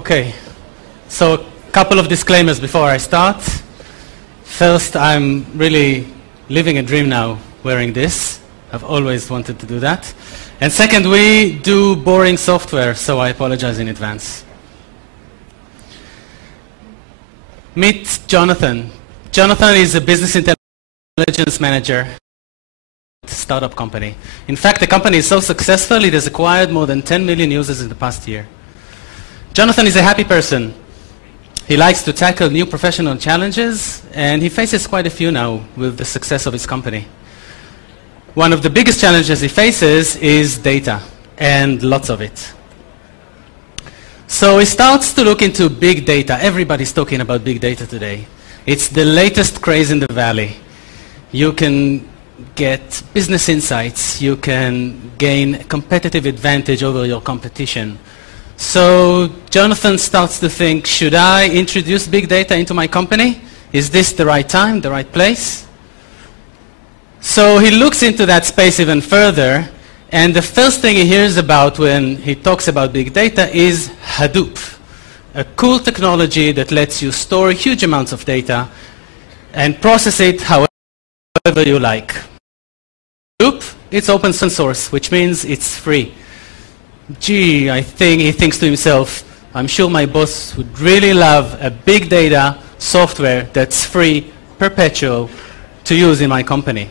Okay, so a couple of disclaimers before I start. First, I'm really living a dream now wearing this. I've always wanted to do that. And second, we do boring software, so I apologize in advance. Meet Jonathan. Jonathan is a business intelligence manager at a startup company. In fact, the company is so successful, it has acquired more than 10 million users in the past year. Jonathan is a happy person. He likes to tackle new professional challenges, and he faces quite a few now with the success of his company. One of the biggest challenges he faces is data, and lots of it. So he starts to look into big data. Everybody's talking about big data today. It's the latest craze in the valley. You can get business insights. You can gain a competitive advantage over your competition. So Jonathan starts to think, should I introduce big data into my company? Is this the right time, the right place? So he looks into that space even further, and the first thing he hears about when he talks about big data is Hadoop, a cool technology that lets you store huge amounts of data and process it however you like. Hadoop, it's open source, which means it's free. Gee, he thinks to himself, I'm sure my boss would really love a big data software that's free, perpetual, to use in my company.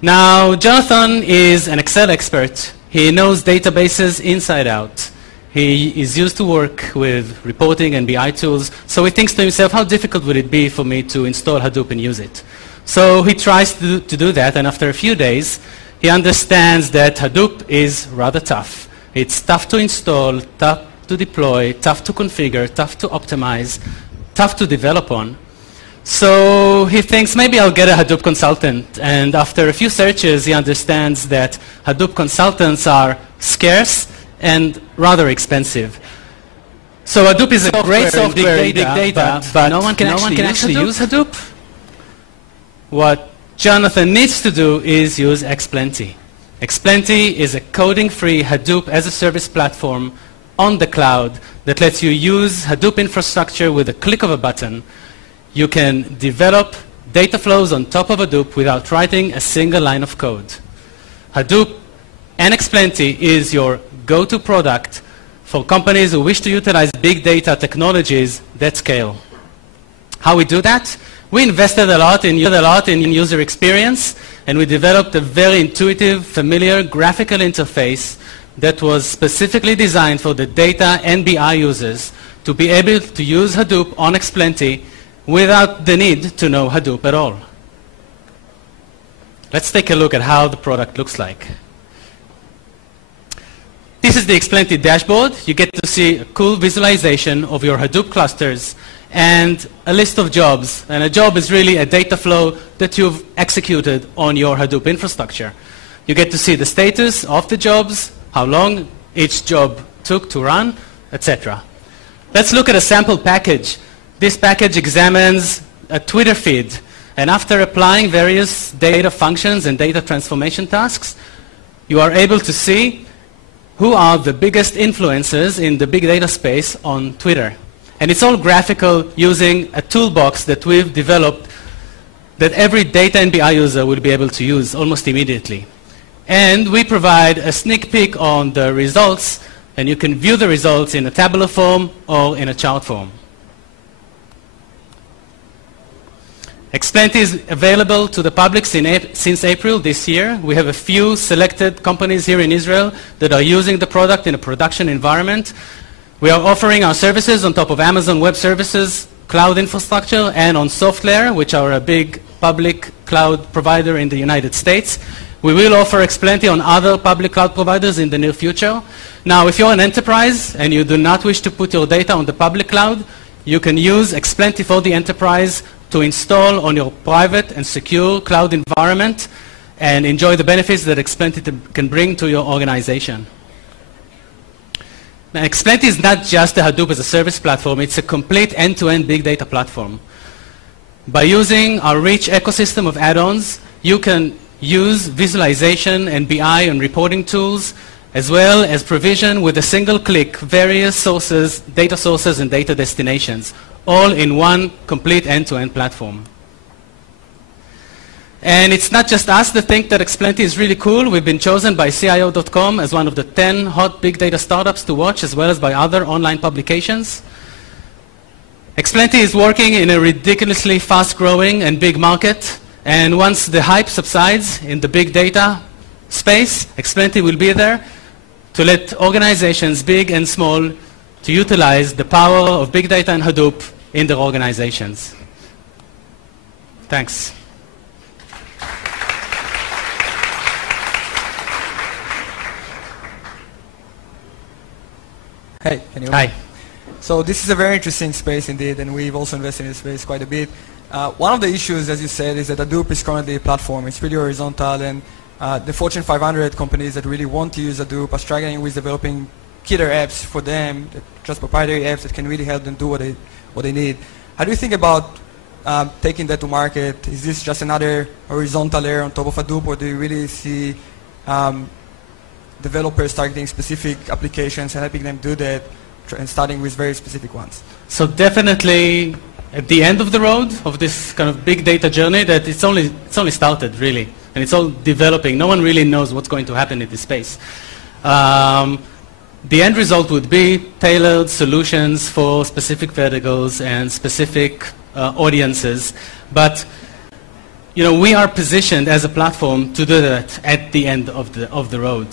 Now, Jonathan is an Excel expert. He knows databases inside out. He is used to work with reporting and BI tools, so he thinks to himself, how difficult would it be for me to install Hadoop and use it? So he tries to do that, and after a few days, he understands that Hadoop is rather tough. It's tough to install, tough to deploy, tough to configure, tough to optimize, tough to develop on. So he thinks, maybe I'll get a Hadoop consultant. And after a few searches, he understands that Hadoop consultants are scarce and rather expensive. So Hadoop is a great software in big data, but no one can actually use Hadoop. What Jonathan needs to do is use Xplenty. Xplenty is a coding-free Hadoop as a service platform on the cloud that lets you use Hadoop infrastructure with a click of a button. You can develop data flows on top of Hadoop without writing a single line of code. Hadoop and Xplenty is your go-to product for companies who wish to utilize big data technologies that scale. How we do that? We invested a lot in user experience, and we developed a very intuitive, familiar graphical interface that was specifically designed for the data and BI users to be able to use Hadoop on Xplenty without the need to know Hadoop at all. Let's take a look at how the product looks like. This is the Xplenty dashboard. You get to see a cool visualization of your Hadoop clusters and a list of jobs. And a job is really a data flow that you've executed on your Hadoop infrastructure. You get to see the status of the jobs, how long each job took to run, etc. Let's look at a sample package. This package examines a Twitter feed. And after applying various data functions and data transformation tasks, you are able to see who are the biggest influencers in the big data space on Twitter. And it's all graphical using a toolbox that we've developed that every data and BI user will be able to use almost immediately. And we provide a sneak peek on the results, and you can view the results in a tabular form or in a chart form. Xplenty is available to the public since April this year. We have a few selected companies here in Israel that are using the product in a production environment. We are offering our services on top of Amazon Web Services, cloud infrastructure, and on SoftLayer, which are a big public cloud provider in the United States. We will offer Xplenty on other public cloud providers in the near future. Now, if you're an enterprise and you do not wish to put your data on the public cloud, you can use Xplenty for the enterprise to install on your private and secure cloud environment and enjoy the benefits that Xplenty can bring to your organization. Now, Xplenty is not just a Hadoop as a service platform, it's a complete end-to-end big data platform. By using our rich ecosystem of add-ons, you can use visualization and BI and reporting tools as well as provision with a single click various sources, data sources and data destinations, all in one complete end-to-end platform. And it's not just us that think that Xplenty is really cool. We've been chosen by CIO.com as one of the 10 hot big data startups to watch, as well as by other online publications. Xplenty is working in a ridiculously fast-growing and big market. And once the hype subsides in the big data space, Xplenty will be there to let organizations, big and small, to utilize the power of big data and Hadoop in their organizations. Thanks. Hey, can you hear me? Hi. So this is a very interesting space indeed, and we've also invested in this space quite a bit. One of the issues, as you said, is that Hadoop is currently a platform. It's really horizontal, and the Fortune 500 companies that really want to use Hadoop are struggling with developing killer apps for them, just proprietary apps that can really help them do what they need. How do you think about taking that to market? Is this just another horizontal layer on top of Hadoop, or do you really see developers targeting specific applications and helping them do that, and starting with very specific ones? So definitely at the end of the road of this kind of big data journey, that it's only started really, and it's all developing. No one really knows what's going to happen in this space. The end result would be tailored solutions for specific verticals and specific audiences, but we are positioned as a platform to do that at the end of the road.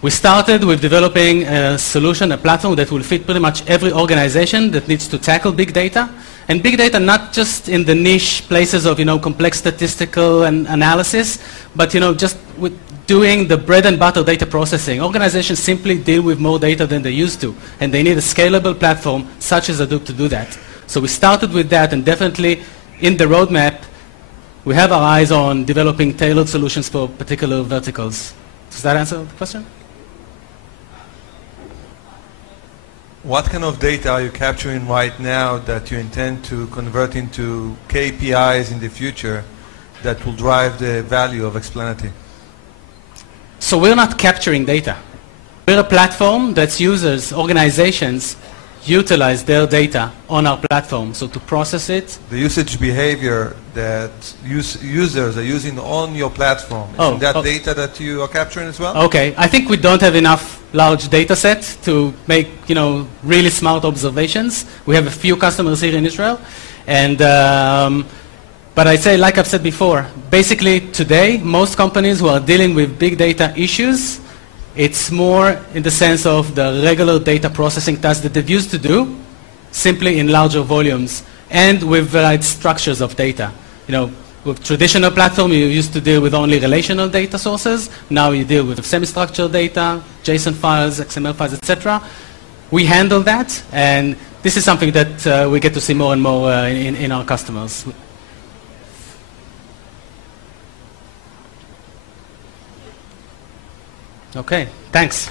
We started with developing a solution, a platform that will fit pretty much every organization that needs to tackle big data. And big data not just in the niche places of complex statistical and analysis, but just with doing the bread and butter data processing. Organizations simply deal with more data than they used to, and they need a scalable platform such as Hadoop to do that. So we started with that, and definitely in the roadmap, we have our eyes on developing tailored solutions for particular verticals. Does that answer the question? What kind of data are you capturing right now that you intend to convert into KPIs in the future that will drive the value of Xplenty? So we're not capturing data. We're a platform that users, organizations, utilize their data on our platform. So to process it. The usage behavior that users are using on your platform, isn't that data that you are capturing as well? Okay, I think we don't have enough large data set to make really smart observations. We have a few customers here in Israel, and but I say, like I've said before, basically today most companies who are dealing with big data issues, it's more in the sense of the regular data processing tasks that they've used to do, simply in larger volumes and with varied structures of data. With traditional platform, you used to deal with only relational data sources. Now you deal with semi-structured data, JSON files, XML files, etc. We handle that, and this is something that we get to see more and more in our customers. Okay, thanks.